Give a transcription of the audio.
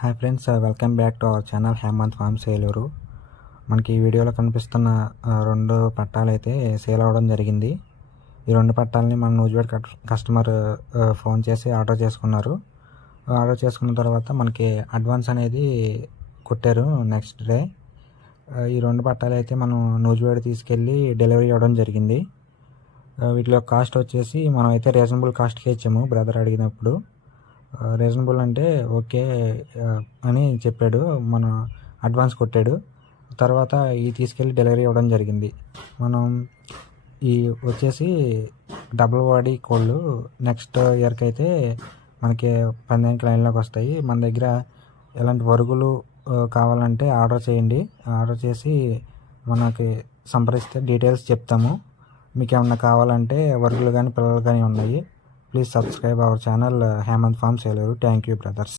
Hi friends, welcome back to our channel Hemanth farms Eluru. మనకి ఈ వీడియోలో కనిపిస్తున్న 2 పట్టాలు అయితే సేల్ అవ్వడం జరిగింది. ఈ 2 పట్టాలని మన నూజివేడ్ కస్టమర్ ఫోన్ చేసి ఆర్డర్ చేసుకున్నారు. ఆర్డర్ చేసుకున్న తర్వాత మనకి అడ్వాన్స్ అనేది కొట్టారు నెక్స్ట్ డే. ఈ 2 పట్టాలు అయితే మనం నూజివేడ్ తీసుకెళ్ళి డెలివరీ ఇవ్వడం జరిగింది. వీటిలో కాస్ట్ వచ్చేసి మనం అయితే రీజనబుల్ కాస్ట్కే ఇచ్చాము. బ్రదర్ అడిగినప్పుడు రీజనబుల్ అంటే ఓకే అని చెప్పాడు. మన అడ్వాన్స్ కొట్టాడు. తర్వాత ఈ తీసుకెళ్ళి డెలివరీ ఇవ్వడం జరిగింది. మనం ఈ వచ్చేసి డబుల్ బాడీ కోళ్ళు నెక్స్ట్ ఇయర్కి అయితే మనకి పందానికి లైన్లోకి వస్తాయి. మన దగ్గర ఎలాంటి వరుగులు కావాలంటే ఆర్డర్ చేయండి. ఆర్డర్ చేసి మనకి సంప్రదిస్తే డీటెయిల్స్ చెప్తాము. మీకు ఏమన్నా కావాలంటే వరుగులు కానీ పిల్లలు కానీ ఉన్నాయి. Please subscribe our channel Hemanth farms Eluru. Thank you brothers.